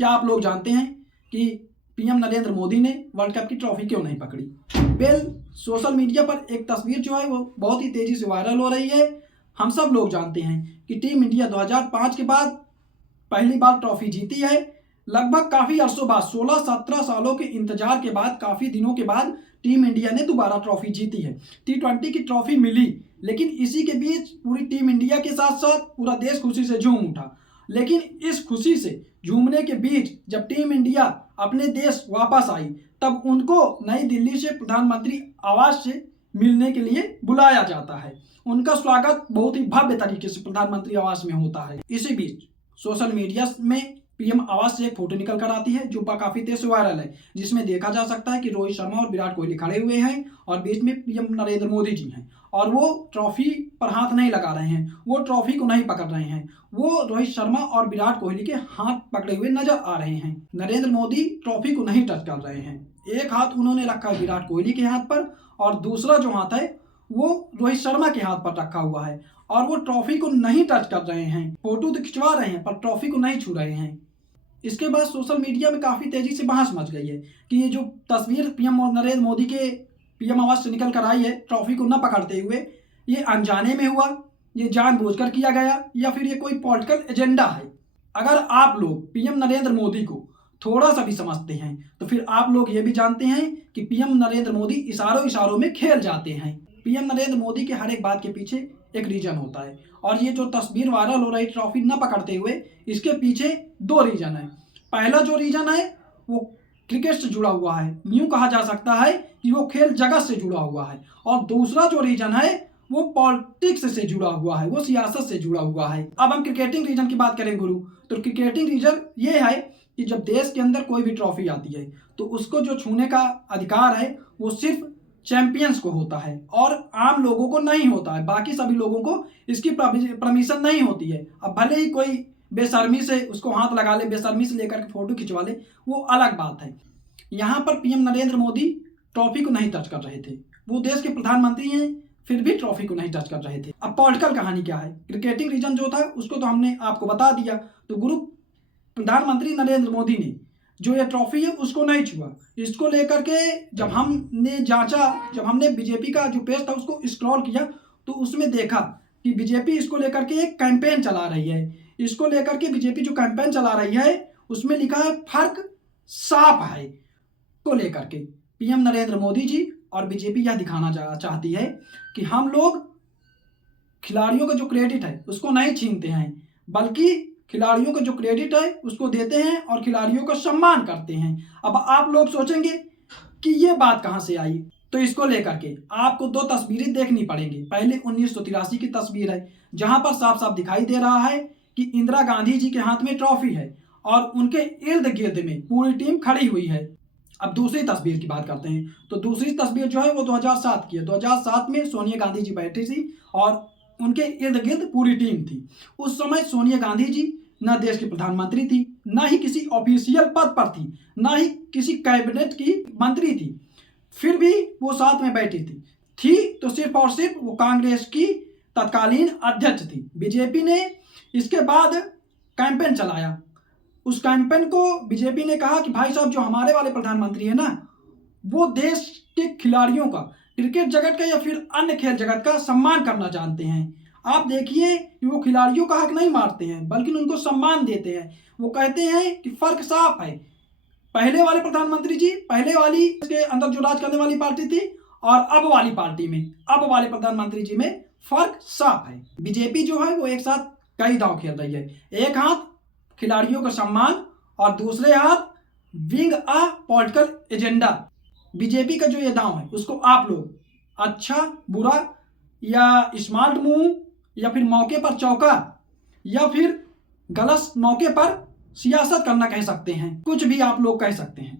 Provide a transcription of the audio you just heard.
क्या आप लोग जानते हैं कि पीएम नरेंद्र मोदी ने वर्ल्ड कप की ट्रॉफी क्यों नहीं पकड़ी? सोशल मीडिया पर एक तस्वीर जो है वो बहुत ही तेजी से वायरल हो रही है। हम सब लोग जानते हैं कि टीम इंडिया 2005 के बाद पहली बार ट्रॉफी जीती है। लगभग काफ़ी अरसों बाद 16-17 सालों के इंतजार के बाद, काफ़ी दिनों के बाद टीम इंडिया ने दोबारा ट्रॉफी जीती है। T20 की ट्रॉफी मिली, लेकिन इसी के बीच पूरी टीम इंडिया के साथ साथ पूरा देश खुशी से झूम उठा। लेकिन इस खुशी से झूमने के बीच जब टीम इंडिया अपने देश वापस आई, तब उनको नई दिल्ली से प्रधानमंत्री आवास से मिलने के लिए बुलाया जाता है। उनका स्वागत बहुत ही भव्य तरीके से प्रधानमंत्री आवास में होता है। इसी बीच सोशल मीडिया में पीएम आवास से एक फोटो निकल कर आती है जो काफी तेज से वायरल है, जिसमें देखा जा सकता है कि रोहित शर्मा और विराट कोहली खड़े हुए हैं और बीच में पीएम नरेंद्र मोदी जी हैं और वो ट्रॉफी पर हाथ नहीं लगा रहे हैं, वो ट्रॉफी को नहीं पकड़ रहे हैं, वो रोहित शर्मा और विराट कोहली के हाथ पकड़े हुए नजर आ रहे हैं। नरेंद्र मोदी ट्रॉफी को नहीं टच कर रहे हैं। एक हाथ उन्होंने रखा है विराट कोहली के हाथ पर और दूसरा जो हाथ है वो रोहित शर्मा के हाथ पर रखा हुआ है और वो ट्रॉफी को नहीं टच कर रहे हैं। फोटो तो खिंचवा रहे हैं पर ट्रॉफी को नहीं छू रहे हैं। इसके बाद सोशल मीडिया में काफ़ी तेज़ी से बहस मच गई है कि ये जो तस्वीर पीएम नरेंद्र मोदी के पीएम आवास से निकल कर आई है ट्रॉफी को न पकड़ते हुए, ये अनजाने में हुआ, ये जानबूझकर किया गया या फिर ये कोई पॉलिटिकल एजेंडा है। अगर आप लोग पीएम नरेंद्र मोदी को थोड़ा सा भी समझते हैं तो फिर आप लोग ये भी जानते हैं कि पीएम नरेंद्र मोदी इशारों में खेल जाते हैं। पीएम नरेंद्र मोदी के हर एक बात के पीछे एक रीजन होता है और ये जो तस्वीर वायरल हो रही ट्रॉफी न पकड़ते हुए, इसके पीछे दो रीजन है। पहला जो रीजन है वो क्रिकेट से जुड़ा हुआ है, यूं कहा जा सकता है कि वो खेल जगत से जुड़ा हुआ है, और दूसरा जो रीजन है वो पॉलिटिक्स से जुड़ा हुआ है, वो सियासत से जुड़ा हुआ है। अब हम क्रिकेटिंग रीजन की बात करें गुरु, तो क्रिकेटिंग रीजन ये है कि जब देश के अंदर कोई भी ट्रॉफी आती है तो उसको जो छूने का अधिकार है वो सिर्फ चैंपियंस को होता है और आम लोगों को नहीं होता है। बाकी सभी लोगों को इसकी परमिशन नहीं होती है। अब भले ही कोई बेशर्मी से उसको हाथ लगा ले, बेशर्मी से लेकर के फोटो खिंचवा ले, वो अलग बात है। यहाँ पर पीएम नरेंद्र मोदी ट्रॉफी को नहीं टच कर रहे थे, वो देश के प्रधानमंत्री हैं फिर भी ट्रॉफी को नहीं टच कर रहे थे। अब पॉलिटिकल कहानी क्या है, क्रिकेटिंग रीजन जो था उसको तो हमने आपको बता दिया। तो गुरु प्रधानमंत्री नरेंद्र मोदी ने जो ये ट्रॉफी है उसको नहीं छुआ। इसको लेकर के जब हमने जांचा, जब हमने बीजेपी का जो पेज था उसको स्क्रॉल किया तो उसमें देखा कि बीजेपी इसको लेकर के एक कैंपेन चला रही है। इसको लेकर के बीजेपी जो कैंपेन चला रही है उसमें लिखा है फर्क साफ है। को लेकर के पीएम नरेंद्र मोदी जी और बीजेपी यह दिखाना चाहती है कि हम लोग खिलाड़ियों का जो क्रेडिट है उसको नहीं छीनते हैं, बल्कि खिलाड़ियों का जो क्रेडिट है उसको देते हैं और खिलाड़ियों का सम्मान करते हैं। अब आप लोग सोचेंगे कि ये बात कहाँ से आई, तो इसको लेकर के आपको दो तस्वीरें देखनी पड़ेंगी। पहले 1983 की तस्वीर है जहां पर साफ साफ दिखाई दे रहा है कि इंदिरा गांधी जी के हाथ में ट्रॉफी है और उनके इर्द गिर्द में पूरी टीम खड़ी हुई है। अब दूसरी तस्वीर की बात करते हैं, तो दूसरी तस्वीर जो है वो 2007 की है। 2007 में सोनिया गांधी जी बैठी थी और उनके इर्द गिर्द पूरी टीम थी। उस समय सोनिया गांधी जी न देश की प्रधानमंत्री थी, ना ही किसी ऑफिशियल पद पर थी, ना ही किसी कैबिनेट की मंत्री थी, फिर भी वो साथ में बैठी थी तो सिर्फ और सिर्फ वो कांग्रेस की तत्कालीन अध्यक्ष थी। बीजेपी ने इसके बाद कैंपेन चलाया। उस कैंपेन को बीजेपी ने कहा कि भाई साहब जो हमारे वाले प्रधानमंत्री है ना, वो देश के खिलाड़ियों का, क्रिकेट जगत का या फिर अन्य खेल जगत का सम्मान करना जानते हैं। आप देखिए कि वो खिलाड़ियों का हक नहीं मारते हैं बल्कि उनको सम्मान देते हैं। वो कहते हैं कि फर्क साफ है, पहले वाले प्रधानमंत्री जी, पहले वाली के अंदर जो राज करने वाली पार्टी थी और अब वाली पार्टी में, अब वाले प्रधानमंत्री जी में फर्क साफ है। बीजेपी जो है वो एक साथ कई दांव खेल रही है। एक हाथ खिलाड़ियों का सम्मान और दूसरे हाथ wing a political agenda. BJP का जो ये दांव है उसको आप लोग अच्छा बुरा या स्मार्ट मूव या फिर मौके पर चौका या फिर गलत मौके पर सियासत करना कह सकते हैं, कुछ भी आप लोग कह सकते हैं।